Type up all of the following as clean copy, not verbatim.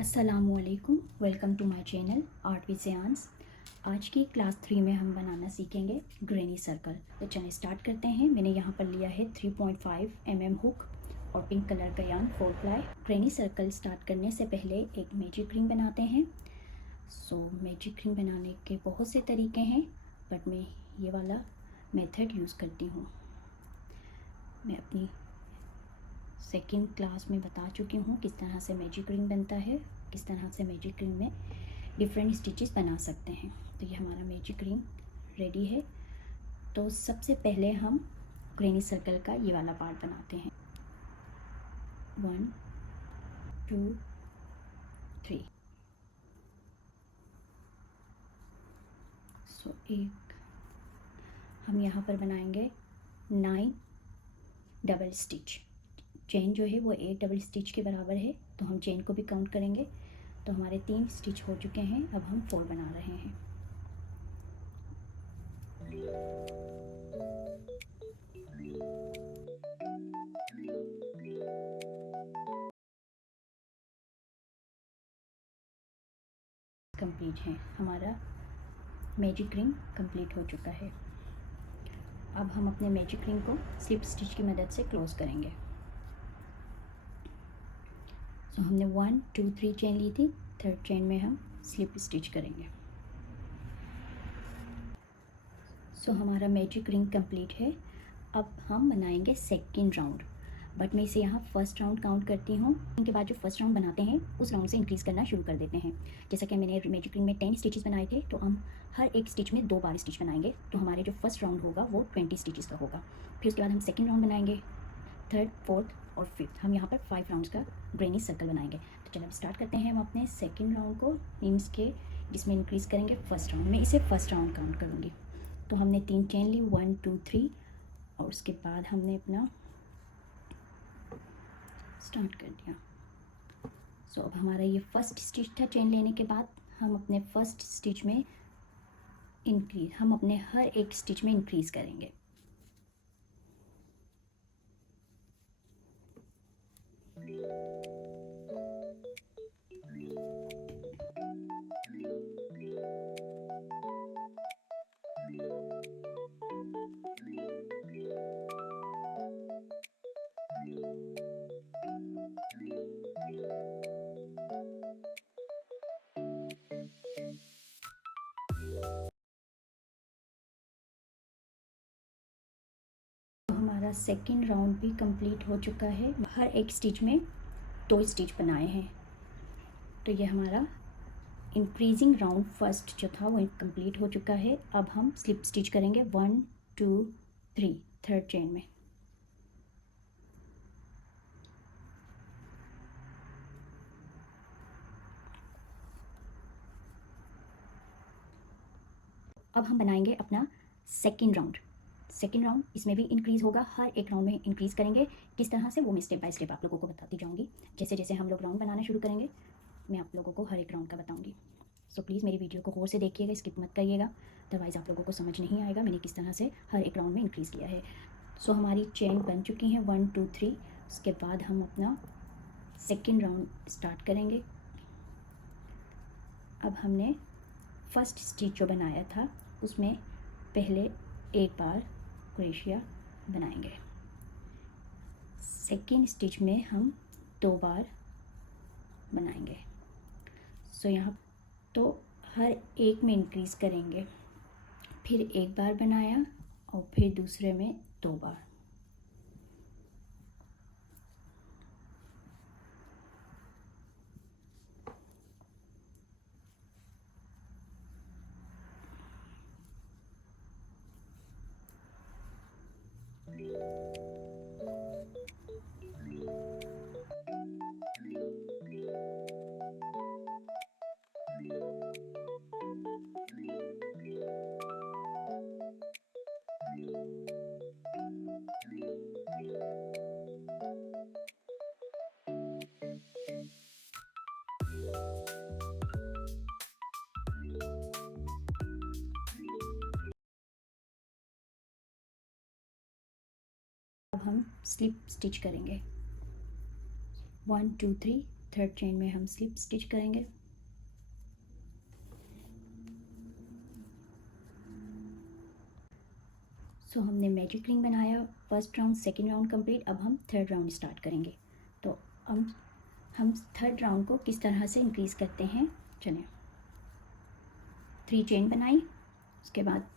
अस्सलामुअलैकुम, welcome to my channel art with सेयांस। आज की क्लास 3 में हम बनाना सीखेंगे ग्रेनी सर्कल। तो चलिए स्टार्ट करते हैं। मैंने यहाँ पर लिया है 3.5 mm हुक और पिंक कलर का yarn 4 ply. Granny circle start करने से पहले एक मैजिक रिंग बनाते हैं। मैजिक रिंग बनाने के बहुत से तरीके हैं, बट मैं ये वाला मेथड यूज़ करती हूँ। मैं अपनी सेकेंड क्लास में बता चुकी हूँ किस तरह से मैजिक रिंग बनता है, किस तरह से मैजिक रिंग में डिफरेंट स्टिचेस बना सकते हैं। तो ये हमारा मैजिक रिंग रेडी है। तो सबसे पहले हम ग्रेनी सर्कल का ये वाला पार्ट बनाते हैं। 1 2 3। एक हम यहाँ पर बनाएंगे 9 डबल स्टिच। चेन जो है वो 8 डबल स्टिच के बराबर है, तो हम चेन को भी काउंट करेंगे। तो हमारे 3 स्टिच हो चुके हैं, अब हम 4 बना रहे हैं। कंप्लीट है, हमारा मैजिक रिंग कंप्लीट हो चुका है। अब हम अपने मैजिक रिंग को स्लिप स्टिच की मदद से क्लोज करेंगे। हमने 1 2 3 चेन ली थी, थर्ड चेन में हम स्लिप स्टिच करेंगे। हमारा मैजिक रिंग कंप्लीट है। अब हम बनाएंगे सेकेंड राउंड, बट मैं इसे यहाँ फर्स्ट राउंड काउंट करती हूँ। इनके बाद जो फर्स्ट राउंड बनाते हैं उस राउंड से इंक्रीज़ करना शुरू कर देते हैं। जैसा कि मैंने मैजिक रिंग में 10 स्टिचेस बनाए थे, तो हम हर एक स्टिच में 2 बार स्टिच बनाएंगे। तो हमारे जो फर्स्ट राउंड होगा वो 20 स्टिचेस का होगा। फिर उसके बाद हम सेकेंड राउंड बनाएंगे, थर्ड, फोर्थ और फिफ्थ। हम यहाँ पर 5 राउंड्स का ग्रेनी सर्कल बनाएंगे। तो चलो अब स्टार्ट करते हैं हम अपने सेकेंड राउंड को, मीन्स के जिसमें इंक्रीज़ करेंगे फर्स्ट राउंड में। इसे फर्स्ट राउंड काउंट करूँगी। तो हमने 3 चेन ली, 1 2 3, और उसके बाद हमने अपना स्टार्ट कर दिया। अब हमारा ये फर्स्ट स्टिच था। चेन लेने के बाद हम अपने फर्स्ट स्टिच में हम अपने हर एक स्टिच में इंक्रीज़ करेंगे। हमारा सेकेंड राउंड भी कंप्लीट हो चुका है। हर एक स्टिच में 2 स्टिच बनाए हैं। तो ये हमारा इंक्रीजिंग राउंड फर्स्ट जो था वो कंप्लीट हो चुका है। अब हम स्लिप स्टिच करेंगे 1 2 3 थर्ड चेन में। अब हम बनाएंगे अपना सेकेंड राउंड। इसमें भी इंक्रीज़ होगा, हर एक राउंड में इंक्रीज़ करेंगे। किस तरह से वो मैं स्टेप बाय स्टेप आप लोगों को बताती जाऊंगी। जैसे जैसे हम लोग राउंड बनाना शुरू करेंगे, मैं आप लोगों को हर एक राउंड का बताऊंगी। प्लीज़ मेरी वीडियो को गौर से देखिएगा, स्किप मत करिएगा, अदरवाइज़ आप लोगों को समझ नहीं आएगा मैंने किस तरह से हर एक राउंड में इंक्रीज़ किया है। हमारी चेन बन चुकी है 1 2 3। उसके बाद हम अपना सेकेंड राउंड स्टार्ट करेंगे। अब हमने फर्स्ट स्टिच जो बनाया था उसमें पहले एक बार क्रोशिया बनाएंगे। सेकेंड स्टिच में हम 2 बार बनाएंगे। यहाँ तो हर एक में इंक्रीज़ करेंगे। फिर एक बार बनाया और फिर दूसरे में 2 बार। हम स्लिप स्टिच करेंगे। 1 2 3 थर्ड चेन में हम स्लिप स्टिच करेंगे। सो हमने मैजिक रिंग बनाया, first round second round complete. अब हम थर्ड राउंड स्टार्ट करेंगे। तो हम थर्ड राउंड को किस तरह से इंक्रीज़ करते हैं, चलिए। 3 चेन बनाई, उसके बाद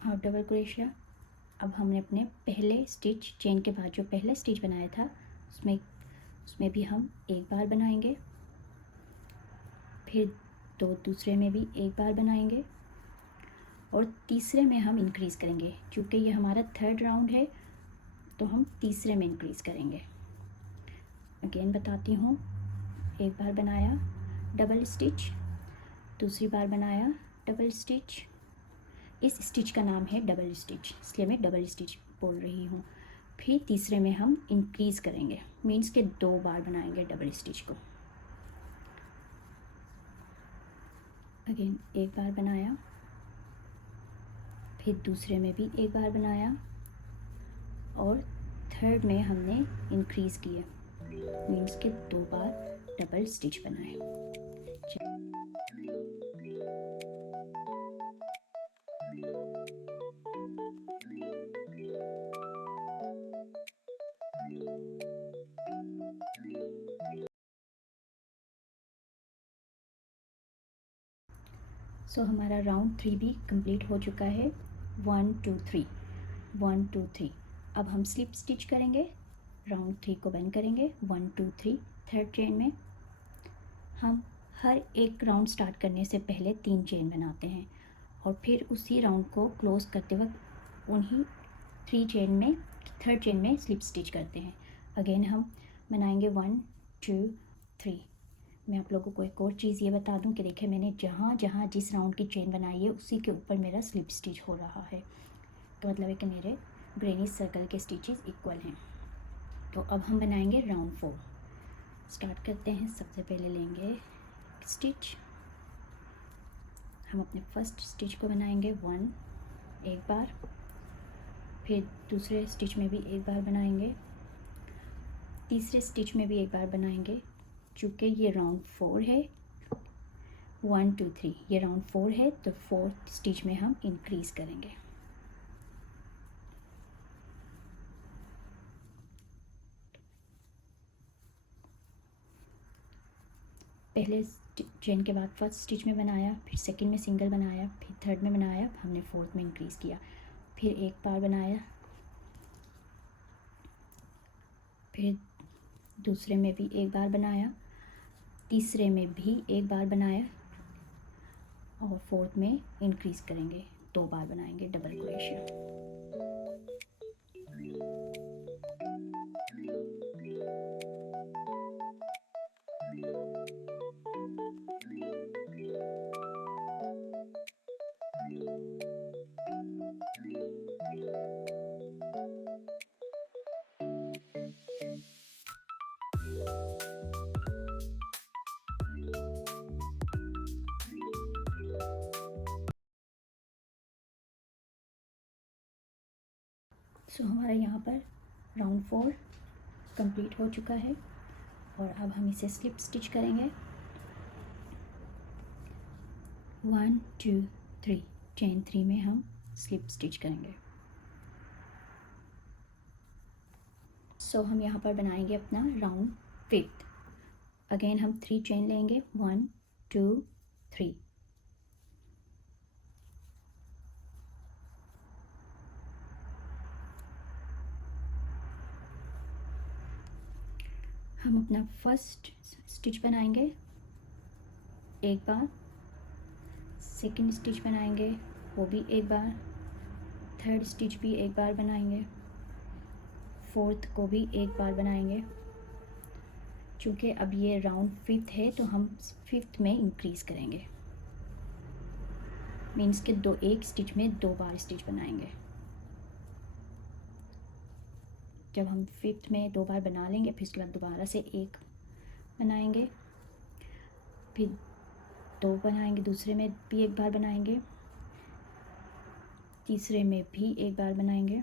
हाफ डबल क्रोशिया। अब हमने अपने पहले स्टिच, चेन के बाद जो पहले स्टिच बनाया था उसमें भी हम एक बार बनाएंगे, फिर दूसरे में भी एक बार बनाएंगे और तीसरे में हम इंक्रीज़ करेंगे। क्योंकि ये हमारा थर्ड राउंड है तो हम तीसरे में इंक्रीज़ करेंगे। अगेन बताती हूँ, एक बार बनाया डबल स्टिच, दूसरी बार बनाया डबल स्टिच। इस स्टिच का नाम है डबल स्टिच, इसलिए मैं डबल स्टिच बोल रही हूँ। फिर तीसरे में हम इंक्रीज़ करेंगे, मीन्स के 2 बार बनाएंगे डबल स्टिच को। अगेन एक बार बनाया, फिर दूसरे में भी एक बार बनाया और थर्ड में हमने इंक्रीज़ किया, मीन्स के 2 बार डबल स्टिच बनाए। सो हमारा राउंड 3 भी कंप्लीट हो चुका है। 1 2 3 1 2 3। अब हम स्लिप स्टिच करेंगे, राउंड 3 को बंद करेंगे। 1 2 3 थर्ड चेन में हम हर एक राउंड स्टार्ट करने से पहले 3 चेन बनाते हैं और फिर उसी राउंड को क्लोज करते वक्त उन्हीं 3 चेन में थर्ड चेन में स्लिप स्टिच करते हैं। अगेन हम बनाएंगे 1 2 3। मैं आप लोगों को एक और चीज़ ये बता दूं कि देखिए, मैंने जहाँ जहाँ जिस राउंड की चेन बनाई है उसी के ऊपर मेरा स्लिप स्टिच हो रहा है, तो मतलब है कि मेरे ग्रेनी सर्कल के स्टिचेस इक्वल हैं। तो अब हम बनाएंगे राउंड 4। स्टार्ट करते हैं। सबसे पहले लेंगे स्टिच, हम अपने फर्स्ट स्टिच को बनाएंगे 1 एक बार, फिर दूसरे स्टिच में भी एक बार बनाएंगे, तीसरे स्टिच में भी एक बार बनाएंगे। चूँकि ये राउंड 4 है, 1 2 3 ये राउंड 4 है, तो 4th स्टिच में हम इंक्रीज़ करेंगे। पहले चेन के बाद फर्स्ट स्टिच में बनाया, फिर सेकंड में सिंगल बनाया, फिर थर्ड में बनाया, हमने फोर्थ में इंक्रीज़ किया, फिर एक बार बनाया, फिर दूसरे में भी एक बार बनाया, तीसरे में भी एक बार बनाया और फोर्थ में इंक्रीज़ करेंगे, 2 बार बनाएंगे डबल क्रोशिया। सो हमारा यहाँ पर राउंड 4 कंप्लीट हो चुका है और अब हम इसे स्लिप स्टिच करेंगे। 1 2 3 चेन 3 में हम स्लिप स्टिच करेंगे। सो हम यहाँ पर बनाएंगे अपना राउंड 5। अगेन हम 3 चेन लेंगे, 1 2 3। हम अपना फर्स्ट स्टिच बनाएंगे एक बार, सेकंड स्टिच बनाएंगे वो भी एक बार, थर्ड स्टिच भी एक बार बनाएंगे, फोर्थ को भी एक बार बनाएंगे। चूँकि अब ये राउंड 5th है तो हम 5th में इंक्रीज़ करेंगे, मीन्स के एक स्टिच में 2 बार स्टिच बनाएंगे। जब हम 5th में 2 बार बना लेंगे, फिर उसके बाद दोबारा से एक बनाएंगे, फिर 2 बनाएंगे, दूसरे में भी एक बार बनाएंगे, तीसरे में भी एक बार बनाएंगे,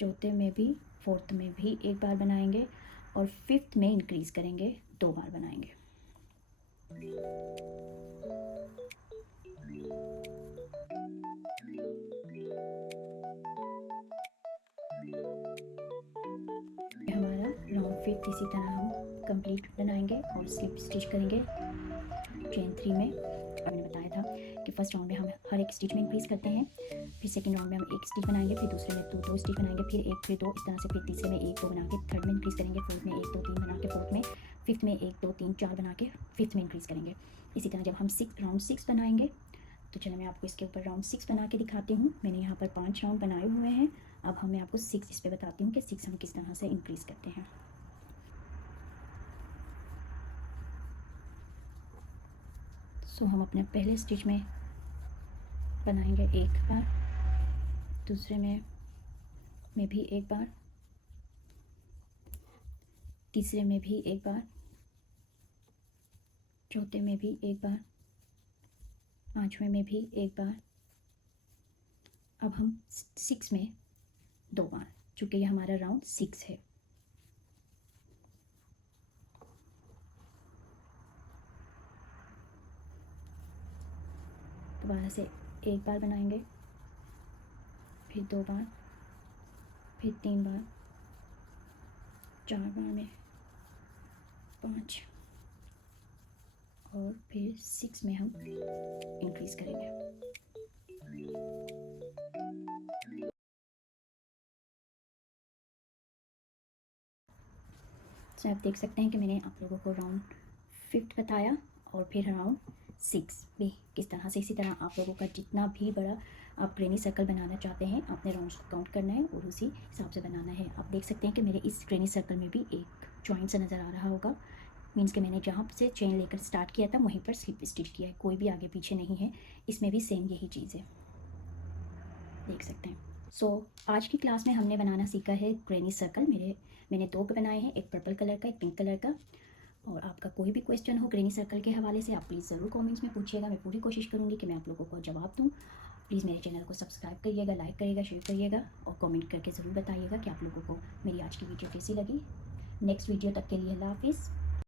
चौथे में भी, फोर्थ में भी एक बार बनाएंगे और फिफ्थ में इंक्रीज़ करेंगे, 2 बार बनाएंगे। हमारा राउंड फिफ्थ इसी तरह हम कंप्लीट बनाएंगे और स्लिप स्टिच करेंगे चेन 3 में। मैंने बताया था कि फर्स्ट राउंड में हम हर एक स्टिच में इंक्रीज़ करते हैं, फिर सेकंड राउंड में हम एक स्टिच बनाएंगे, फिर दूसरे में दो स्टिच बनाएंगे, फिर एक, फिर 2, इस तरह से फिर तीसरे में 1 2 बना के थर्ड में इंक्रीज़ करेंगे, फोर्थ में 1 2 3 बना के फोर्थ में, फिफ्थ में 1 2 3 4 बना के फिफ्थ में इंक्रीज़ करेंगे। इसी तरह जब हम राउंड 6 बनाएंगे तो चलो मैं आपको इसके ऊपर राउंड 6 बना के दिखाती हूँ। मैंने यहाँ पर 5 राउंड बनाए हुए हैं। अब मैं आपको 6 इस पर बताती हूँ कि 6 हम किस तरह से इंक्रीज़ करते हैं। सो हम अपने पहले स्टिच में बनाएंगे एक बार, दूसरे में भी एक बार, तीसरे में भी एक बार, चौथे में भी एक बार, पांचवें में भी एक बार। अब हम 6 में 2 बार, चूँकि ये हमारा राउंड 6 है। दोबारा से एक बार बनाएंगे, फिर 2 बार, फिर 3 बार, 4 बार में 5 और फिर 6 में हम इंक्रीज़ करेंगे। तो आप देख सकते हैं कि मैंने आप लोगों को राउंड 5 बताया और फिर राउंड 6 भी किस तरह से। इसी तरह आप लोगों का जितना भी बड़ा आप ग्रेनी सर्कल बनाना चाहते हैं, आपने राउंड्स को काउंट करना है और उसी हिसाब से बनाना है। आप देख सकते हैं कि मेरे इस ग्रेनी सर्कल में भी एक जॉइंट सा नज़र आ रहा होगा, मीन्स कि मैंने जहाँ से चेन लेकर स्टार्ट किया था वहीं पर स्लिप स्टिच किया है, कोई भी आगे पीछे नहीं है। इसमें भी सेम यही चीज़ है, देख सकते हैं। आज की क्लास में हमने बनाना सीखा है ग्रेनी सर्कल। मैंने 2 बनाए हैं, एक पर्पल कलर का, एक पिंक कलर का। और आपका कोई भी क्वेश्चन हो ग्रेनी सर्कल के हवाले से, आप प्लीज़ ज़रूर कमेंट्स में पूछिएगा। मैं पूरी कोशिश करूँगी कि मैं आप लोगों को जवाब दूँ। प्लीज़ मेरे चैनल को सब्सक्राइब करिएगा, लाइक करिएगा, शेयर करिएगा और कमेंट करके ज़रूर बताइएगा कि आप लोगों को मेरी आज की वीडियो कैसी लगी। नेक्स्ट वीडियो तक के लिए अल्लाह हाफिज़।